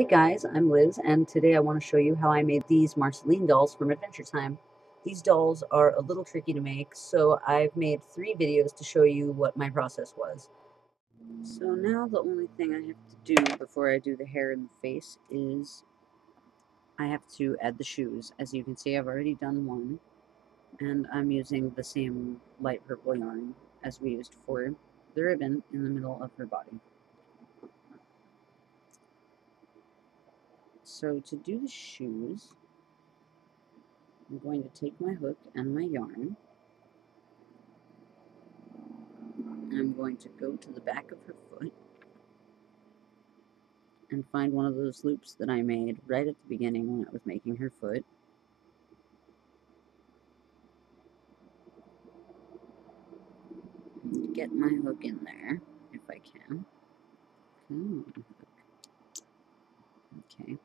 Hey guys, I'm Liz, and today I want to show you how I made these Marceline dolls from Adventure Time. These dolls are a little tricky to make, so I've made 3 videos to show you what my process was. So now the only thing I have to do before I do the hair and the face is I have to add the shoes. As you can see, I've already done one, and I'm using the same light purple yarn as we used for the ribbon in the middle of her body. So to do the shoes, I'm going to take my hook and my yarn. I'm going to go to the back of her foot and find one of those loops that I made right at the beginning when I was making her foot. Get my hook in there if I can. Come on, hook. Okay.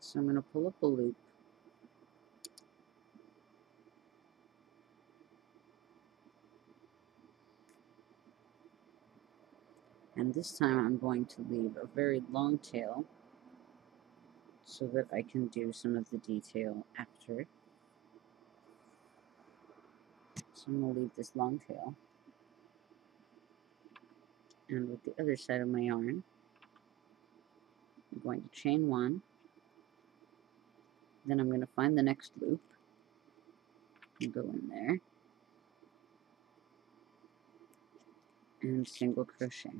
So I'm going to pull up a loop. And this time I'm going to leave a very long tail so that I can do some of the detail after. So I'm going to leave this long tail. And with the other side of my yarn, I'm going to chain one. Then I'm going to find the next loop and go in there and single crochet.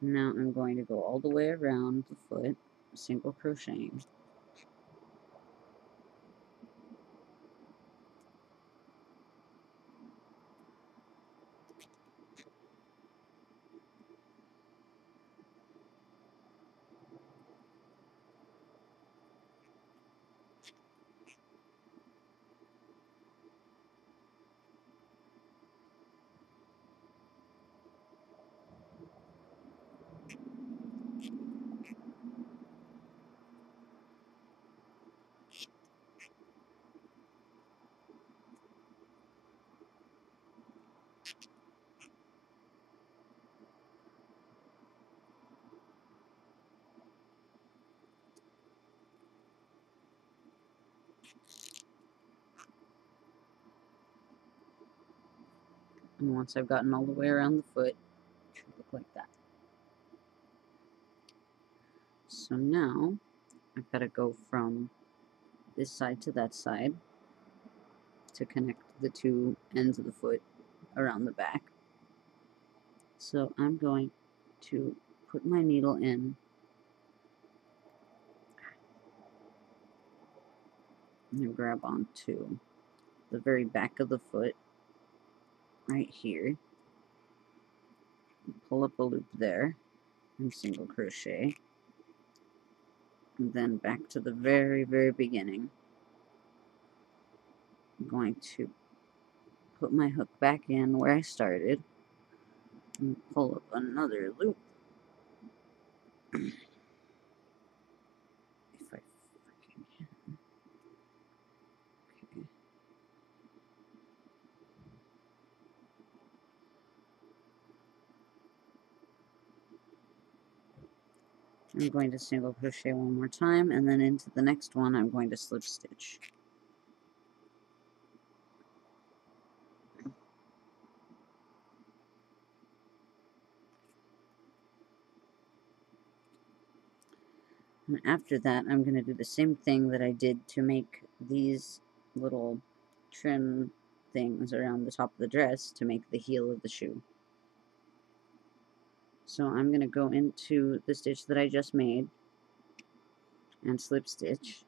Now I'm going to go all the way around the foot, single crocheting. And once I've gotten all the way around the foot, it should look like that. So now I've got to go from this side to that side to connect the two ends of the foot around the back. So I'm going to put my needle in and grab onto the very back of the foot right here. Pull up a loop there and single crochet. And then back to the very, very beginning. I'm going to put my hook back in where I started and pull up another loop. If I freaking can. Okay. I'm going to single crochet one more time, and then into the next one I'm going to slip stitch. And after that, I'm going to do the same thing that I did to make these little trim things around the top of the dress to make the heel of the shoe. So I'm going to go into the stitch that I just made and slip stitch.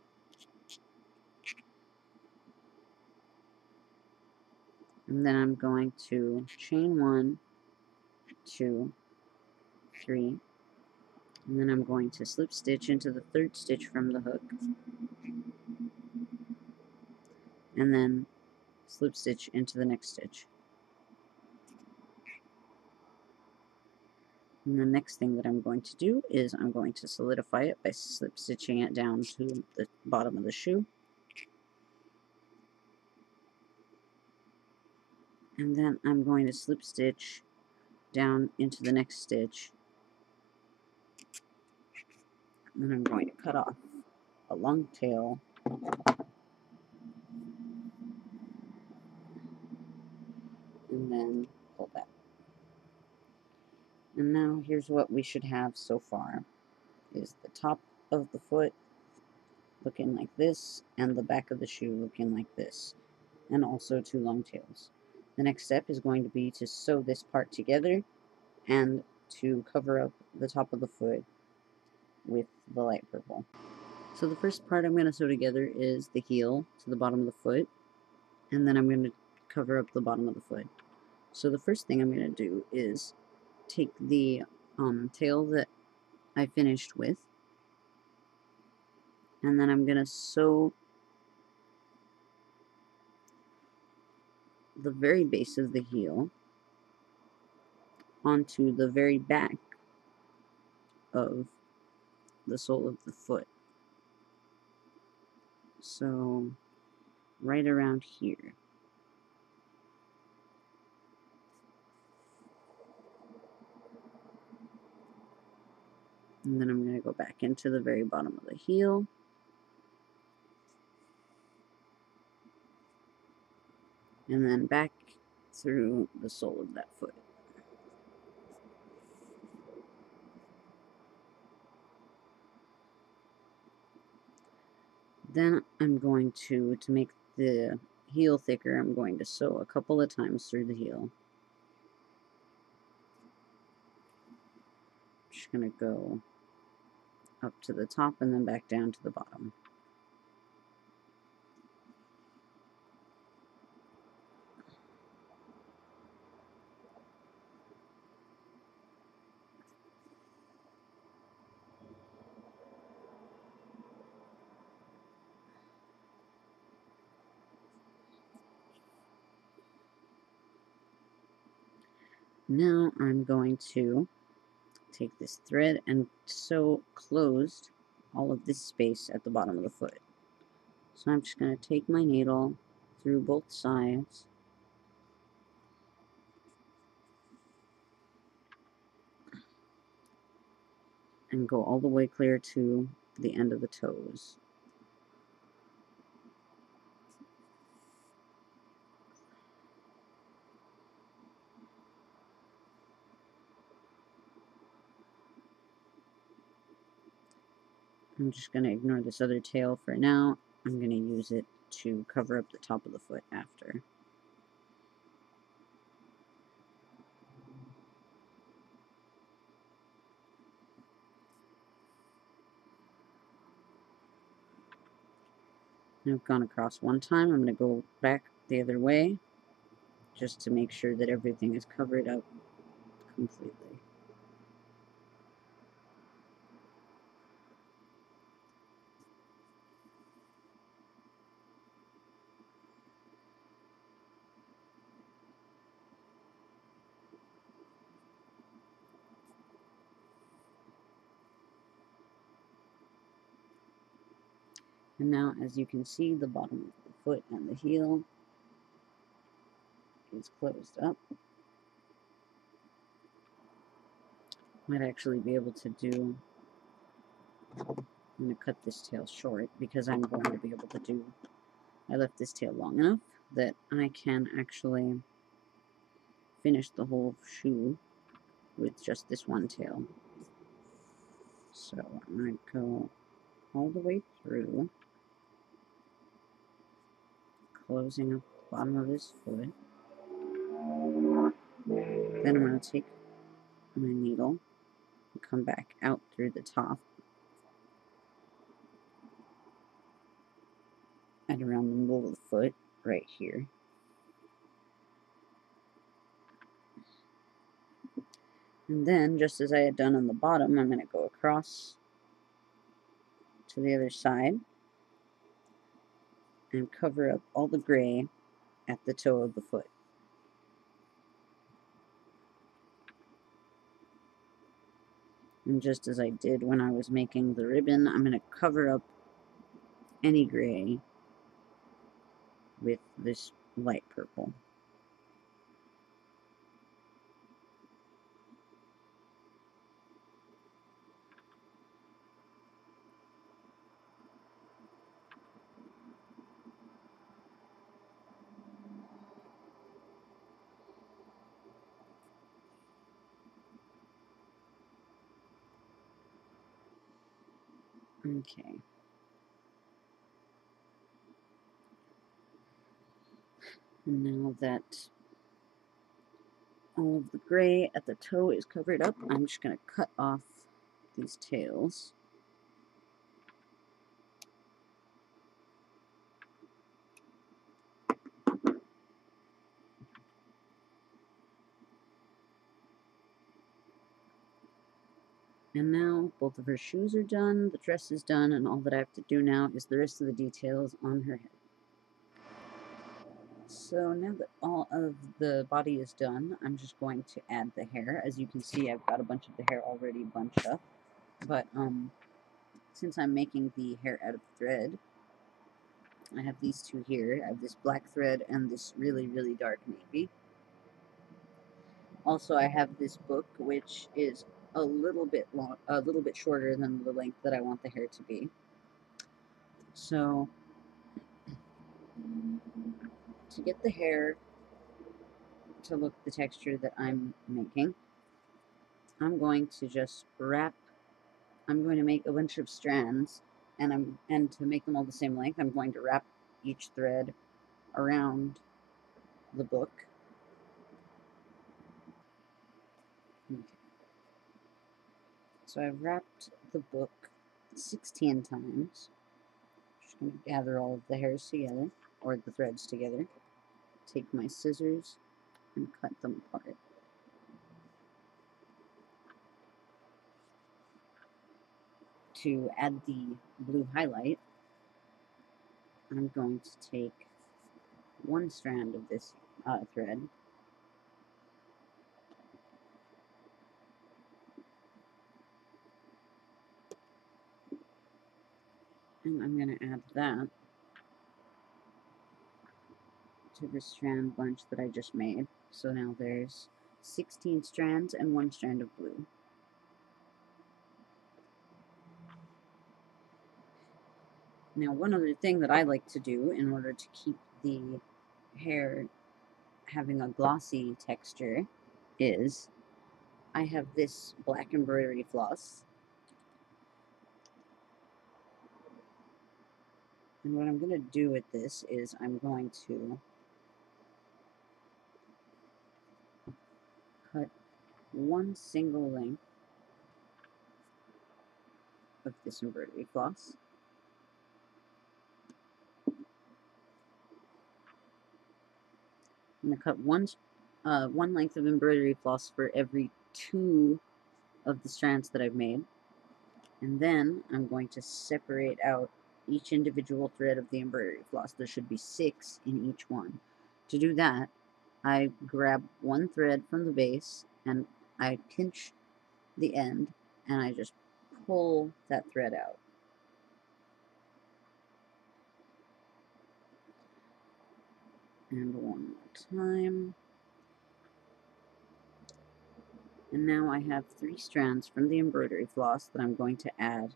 And then I'm going to chain 1, 2, 3, and then I'm going to slip stitch into the third stitch from the hook, and then slip stitch into the next stitch. And the next thing that I'm going to do is I'm going to solidify it by slip stitching it down to the bottom of the shoe. And then I'm going to slip stitch down into the next stitch. And then I'm going to cut off a long tail and then pull that. And now here's what we should have so far, is the top of the foot looking like this and the back of the shoe looking like this, and also two long tails. The next step is going to be to sew this part together and to cover up the top of the foot with the light purple. So the first part I'm going to sew together is the heel to the bottom of the foot, and then I'm going to cover up the bottom of the foot. So the first thing I'm going to do is take the tail that I finished with, and then I'm going to sew the very base of the heel onto the very back of the sole of the foot. So right around here. And then I'm going to go back into the very bottom of the heel. And then back through the sole of that foot. Then I'm going to make the heel thicker, I'm going to sew a couple of times through the heel. Just going to go up to the top and then back down to the bottom. Now I'm going to take this thread and sew closed all of this space at the bottom of the foot. So I'm just going to take my needle through both sides and go all the way clear to the end of the toes. I'm just going to ignore this other tail for now. I'm going to use it to cover up the top of the foot after. I've gone across one time. I'm going to go back the other way just to make sure that everything is covered up completely. And now, as you can see, the bottom of the foot and the heel is closed up. Might actually be able to do, I'm going to cut this tail short because I'm going to be able to do, I left this tail long enough that I can actually finish the whole shoe with just this one tail. So I'm going to go all the way through, closing up the bottom of this foot. Then I'm going to take my needle and come back out through the top and around the middle of the foot right here. And then, just as I had done on the bottom, I'm going to go across to the other side and cover up all the gray at the toe of the foot. And just as I did when I was making the ribbon, I'm going to cover up any gray with this light purple. Okay. And now that all of the gray at the toe is covered up, I'm just going to cut off these tails. And now both of her shoes are done, the dress is done, and all that I have to do now is the rest of the details on her head. So now that all of the body is done, I'm just going to add the hair. As you can see, I've got a bunch of the hair already bunched up. But since I'm making the hair out of thread, I have these two here. I have this black thread and this really, really dark navy. Also, I have this book, which is a little bit shorter than the length that I want the hair to be. So, to get the hair to look the texture that I'm making, I'm going to just I'm going to make a bunch of strands, and to make them all the same length, I'm going to wrap each thread around the book. Okay. So I've wrapped the book 16 times. Just going to gather all of the hairs together, or the threads together. Take my scissors and cut them apart. To add the blue highlight, I'm going to take one strand of this thread, and I'm going to add that to the strand bunch that I just made. So now there's 16 strands and one strand of blue. Now, one other thing that I like to do in order to keep the hair having a glossy texture is I have this black embroidery floss. And what I'm going to do with this is I'm going to cut one single length of this embroidery floss. I'm going to cut one length of embroidery floss for every two of the strands that I've made. And then I'm going to separate out each individual thread of the embroidery floss. There should be 6 in each one. To do that, I grab one thread from the base and I pinch the end and I just pull that thread out. And one more time. And now I have 3 strands from the embroidery floss that I'm going to add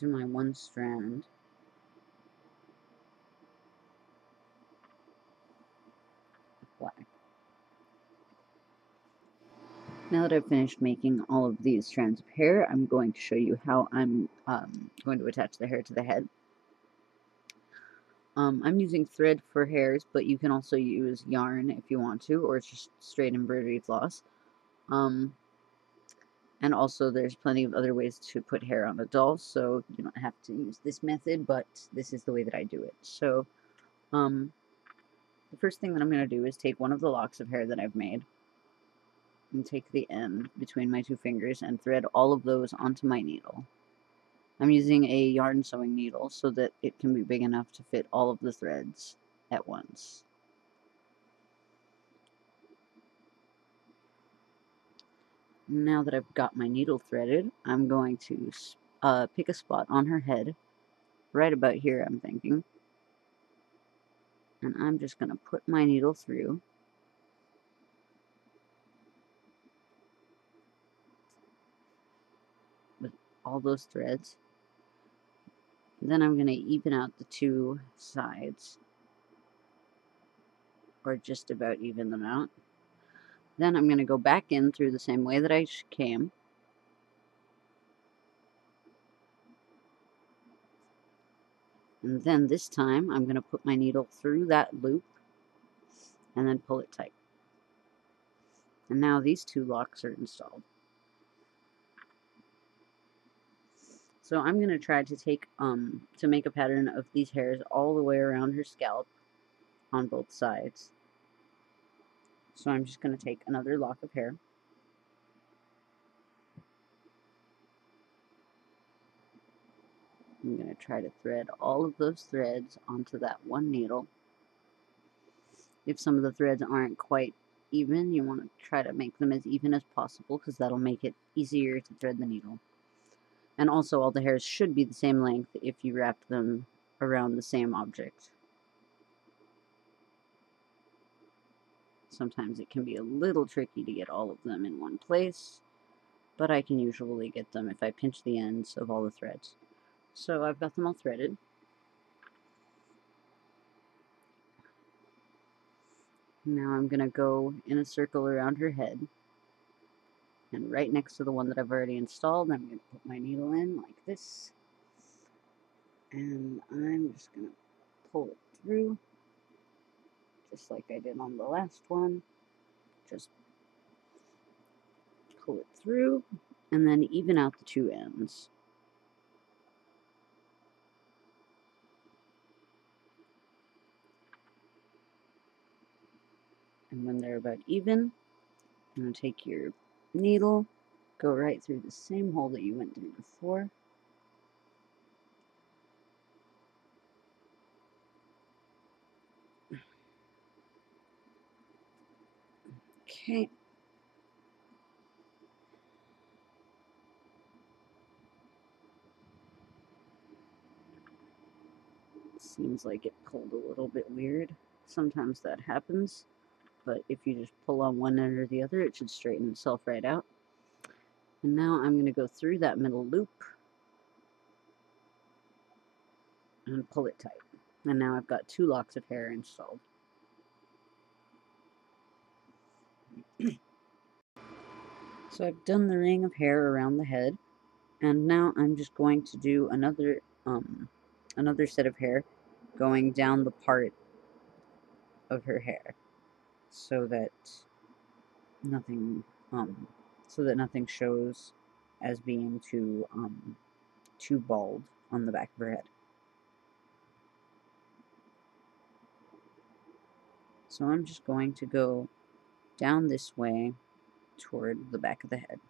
to my one strand of black. Now that I've finished making all of these strands of hair, I'm going to show you how I'm going to attach the hair to the head. I'm using thread for hairs, but you can also use yarn if you want to, or just straight embroidery floss. And also there's plenty of other ways to put hair on a doll, so you don't have to use this method, but this is the way that I do it. So, the first thing that I'm going to do is take one of the locks of hair that I've made, and take the end between my 2 fingers and thread all of those onto my needle. I'm using a yarn sewing needle so that it can be big enough to fit all of the threads at once. Now that I've got my needle threaded, I'm going to pick a spot on her head, right about here I'm thinking, and I'm just going to put my needle through with all those threads. Then I'm going to even out the 2 sides, or just about even them out. Then I'm going to go back in through the same way that I came. And then this time I'm going to put my needle through that loop and then pull it tight. And now these two locks are installed. So I'm going to try to take, to make a pattern of these hairs all the way around her scalp on both sides. So I'm just going to take another lock of hair. I'm going to try to thread all of those threads onto that one needle. If some of the threads aren't quite even, you want to try to make them as even as possible because that'll make it easier to thread the needle. And also all the hairs should be the same length if you wrap them around the same object. Sometimes it can be a little tricky to get all of them in one place, but I can usually get them if I pinch the ends of all the threads. So I've got them all threaded. Now I'm going to go in a circle around her head, and right next to the one that I've already installed, I'm going to put my needle in like this, and I'm just going to pull it through, just like I did on the last one. Just pull it through, and then even out the two ends. And when they're about even, you're going to take your needle, go right through the same hole that you went through before. Okay. Seems like it pulled a little bit weird. Sometimes that happens, but if you just pull on one end or the other, it should straighten itself right out. And now I'm going to go through that middle loop and pull it tight. And now I've got two locks of hair installed. So I've done the ring of hair around the head, and now I'm just going to do another set of hair going down the part of her hair, so that nothing shows as being too bald on the back of her head. So I'm just going to go down this way toward the back of the head.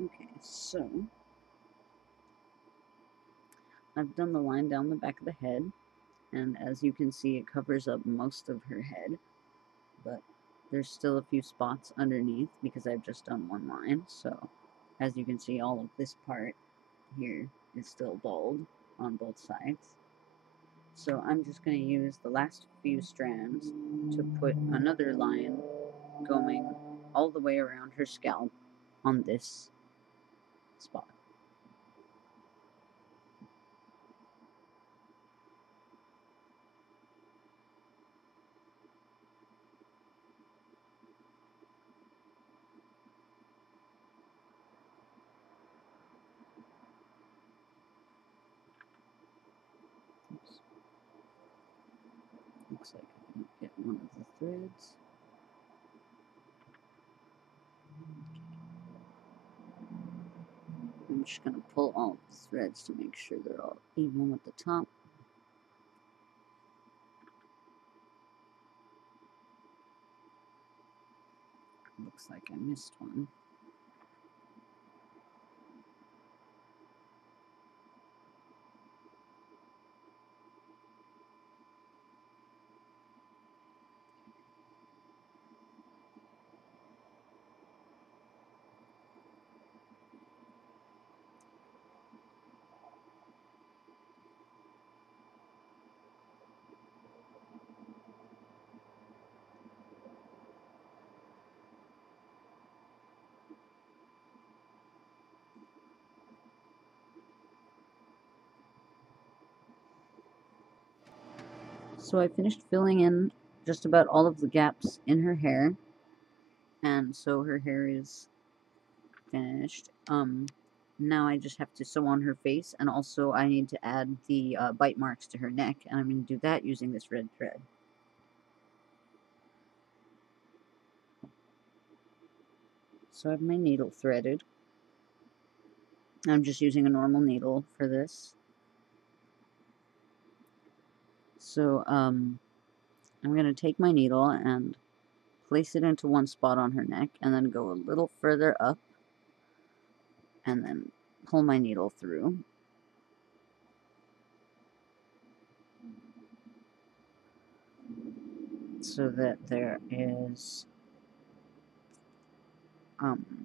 Okay, so I've done the line down the back of the head, and as you can see, it covers up most of her head, but there's still a few spots underneath because I've just done one line. So as you can see, all of this part here is still bald on both sides. So I'm just going to use the last few strands to put another line going all the way around her scalp on this spot. Oops. Looks like I didn't get one of the threads. just going to pull all the threads to make sure they're all even with the top. Looks like I missed one. So I finished filling in just about all of the gaps in her hair, and so her hair is finished. Now I just have to sew on her face, and also I need to add the bite marks to her neck, and I'm going to do that using this red thread. So I have my needle threaded. I'm just using a normal needle for this. So I'm going to take my needle and place it into one spot on her neck, and then go a little further up, and then pull my needle through. So that there is,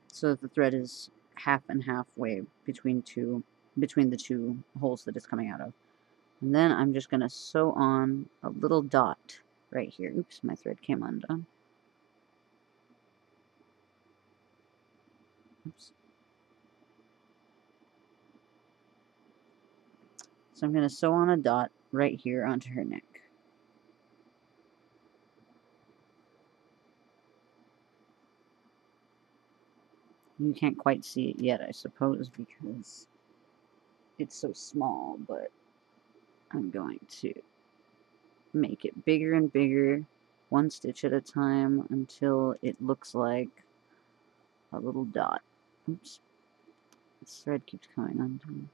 so that the thread is half and halfway between the two holes that it's coming out of. And then I'm just going to sew on a little dot right here. Oops, my thread came undone. Oops. So I'm going to sew on a dot right here onto her neck. You can't quite see it yet, I suppose, because it's so small, but I'm going to make it bigger and bigger, one stitch at a time, until it looks like a little dot. Oops. This thread keeps coming undone.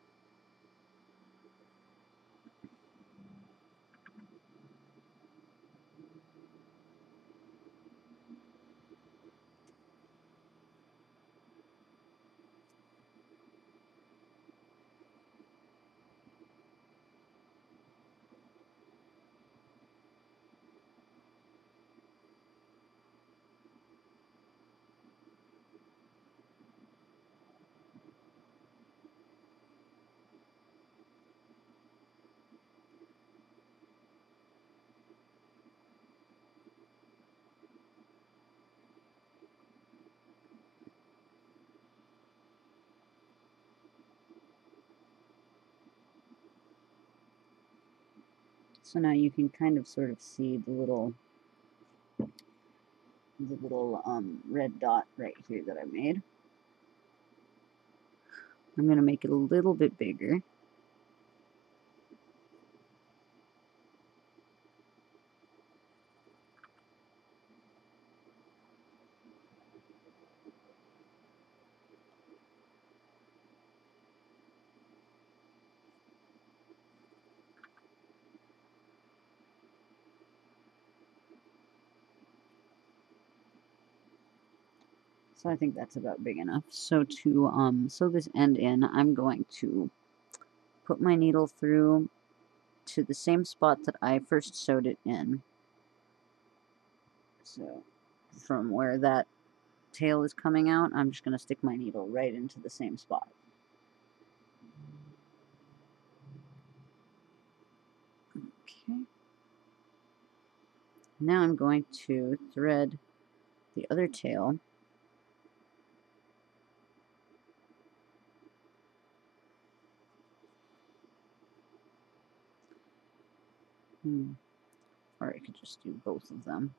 So now you can kind of sort of see the little red dot right here that I made. I'm going to make it a little bit bigger. So I think that's about big enough. So to sew this end in, I'm going to put my needle through to the same spot that I first sewed it in. So from where that tail is coming out, I'm just going to stick my needle right into the same spot. Okay. Now I'm going to thread the other tail . Or I could just do both of them.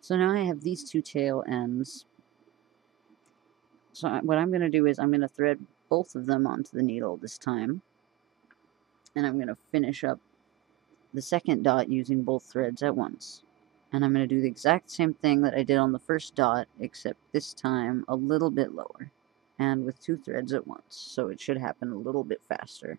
So now I have these two tail ends. So what I'm going to do is I'm going to thread both of them onto the needle this time. And I'm going to finish up the second dot using both threads at once. And I'm going to do the exact same thing that I did on the first dot, except this time a little bit lower and with 2 threads at once, so it should happen a little bit faster.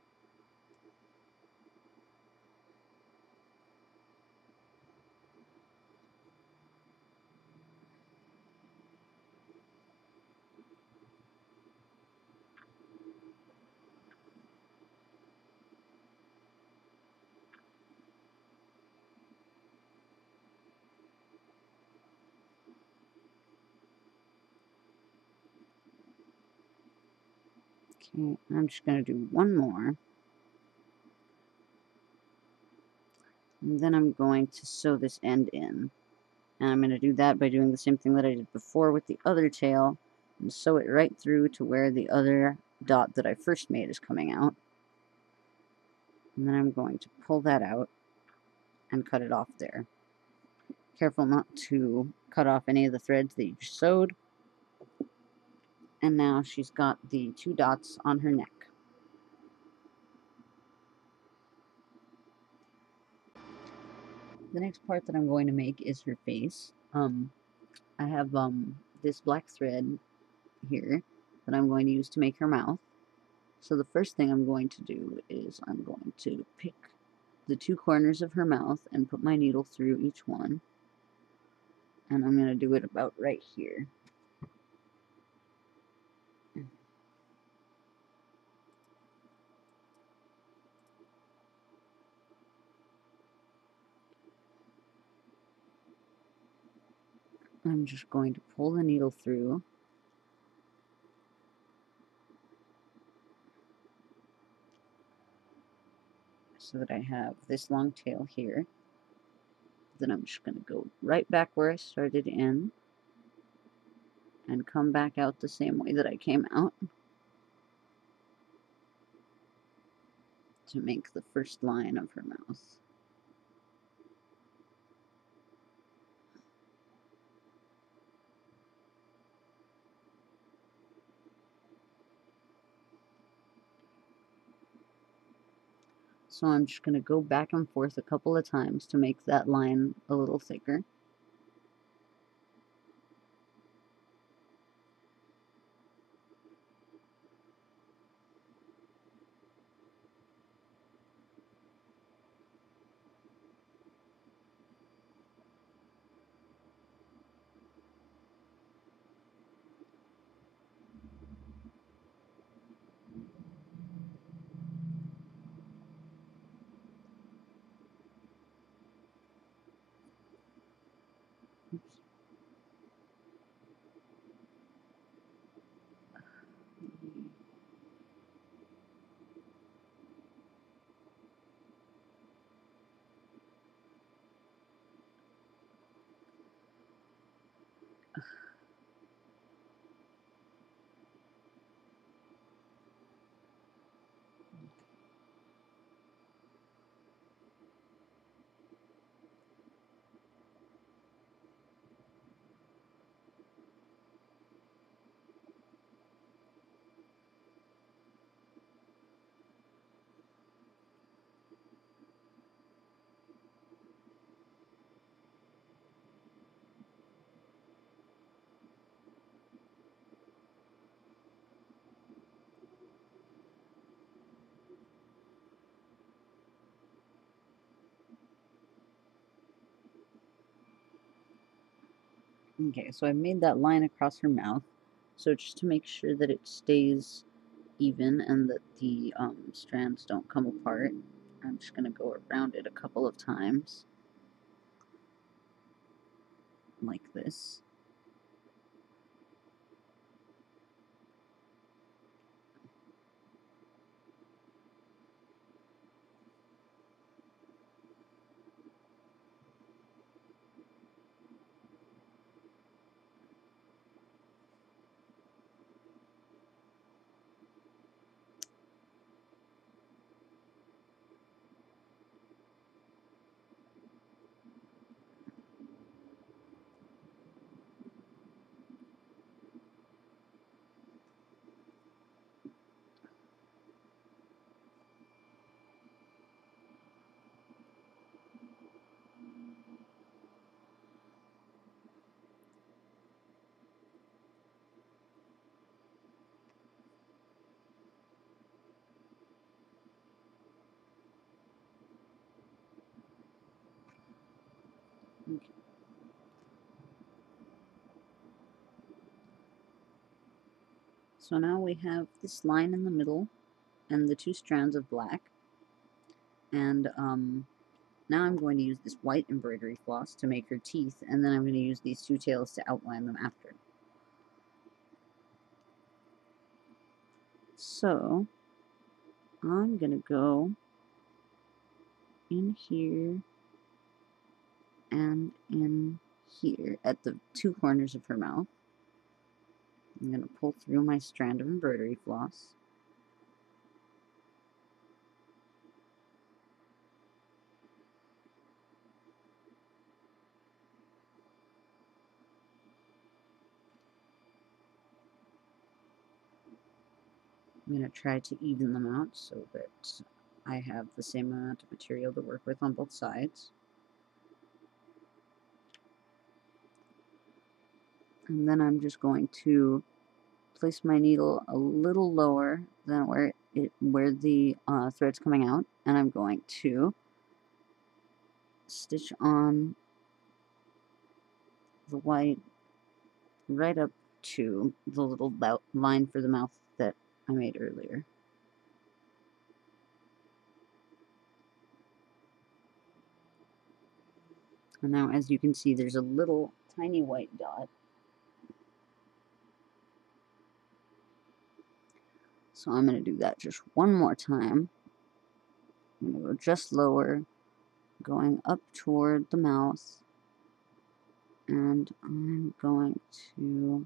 Okay, I'm just going to do one more. And then I'm going to sew this end in. And I'm going to do that by doing the same thing that I did before with the other tail, and sew it right through to where the other dot that I first made is coming out. And then I'm going to pull that out and cut it off there. Careful not to cut off any of the threads that you just sewed. And now she's got the 2 dots on her neck. The next part that I'm going to make is her face. I have this black thread here that I'm going to use to make her mouth. So the first thing I'm going to do is I'm going to pick the 2 corners of her mouth and put my needle through each one. And I'm going to do it about right here. I'm just going to pull the needle through so that I have this long tail here. Then I'm just going to go right back where I started in and come back out the same way that I came out to make the first line of her mouth. So I'm just going to go back and forth a couple of times to make that line a little thicker. Oops. Okay, so I made that line across her mouth. So just to make sure that it stays even and that the strands don't come apart, I'm just going to go around it a couple of times, like this. So now we have this line in the middle and the two strands of black, and now I'm going to use this white embroidery floss to make her teeth, and then I'm going to use these two tails to outline them after. So I'm going to go in here and in here at the two corners of her mouth. I'm going to pull through my strand of embroidery floss. I'm going to try to even them out so that I have the same amount of material to work with on both sides. And then I'm just going to place my needle a little lower than where the thread's coming out, and I'm going to stitch on the white right up to the little line for the mouth that I made earlier. And now, as you can see, there's a little tiny white dot. So I'm going to do that just one more time. I'm going to go just lower, going up toward the mouth, and I'm going to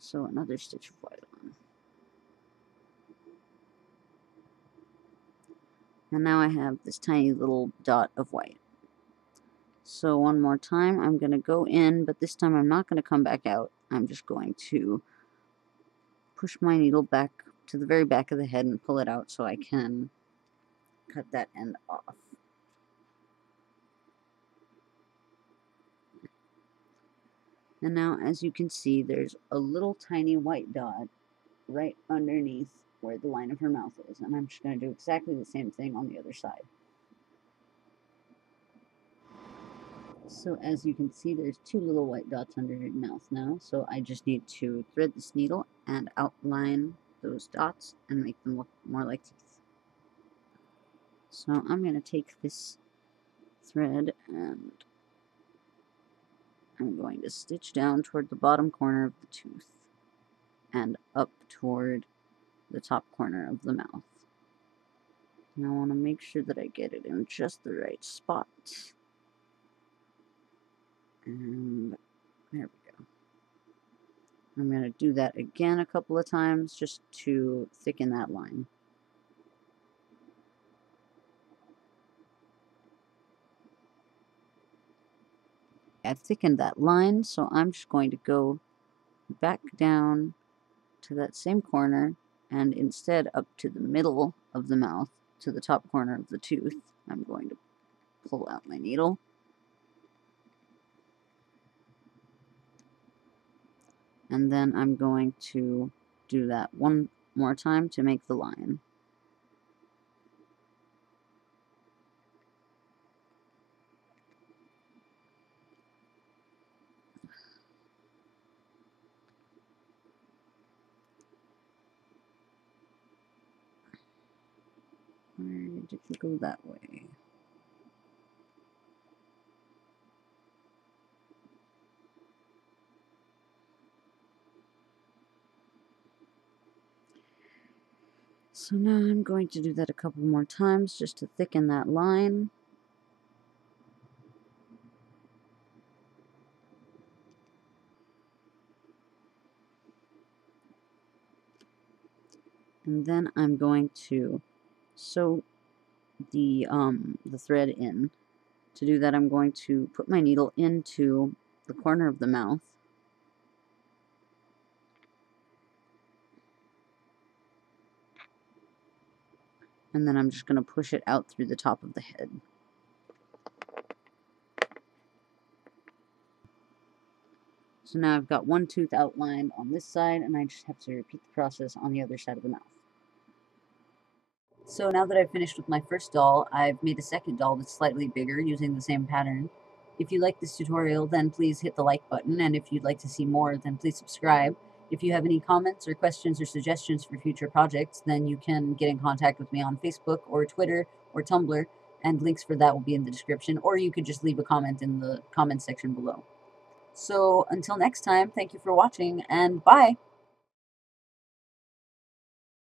sew another stitch of white on. And now I have this tiny little dot of white. So one more time, I'm going to go in, but this time I'm not going to come back out. I'm just going to push my needle back to the very back of the head and pull it out so I can cut that end off. And now, as you can see, there's a little tiny white dot right underneath where the line of her mouth is. And I'm just going to do exactly the same thing on the other side. So as you can see, there's two little white dots under her mouth now. So I just need to thread this needle and outline those dots and make them look more like teeth. So I'm going to take this thread and I'm going to stitch down toward the bottom corner of the tooth and up toward the top corner of the mouth. And I want to make sure that I get it in just the right spot. And there we go. I'm going to do that again a couple of times just to thicken that line. I've thickened that line, so I'm just going to go back down to that same corner and instead up to the middle of the mouth, to the top corner of the tooth, I'm going to pull out my needle. And then I'm going to do that one more time to make the line. Where did it go that way? So now I'm going to do that a couple more times just to thicken that line. And then I'm going to sew the thread in. To do that, I'm going to put my needle into the corner of the mouth. And then I'm just going to push it out through the top of the head. So now I've got one tooth outlined on this side, and I just have to repeat the process on the other side of the mouth. So now that I've finished with my first doll, I've made a second doll that's slightly bigger using the same pattern. If you like this tutorial, then please hit the like button, and if you'd like to see more, then please subscribe. If you have any comments or questions or suggestions for future projects, then you can get in contact with me on Facebook or Twitter or Tumblr, and links for that will be in the description, or you could just leave a comment in the comment section below. So until next time, thank you for watching, and bye!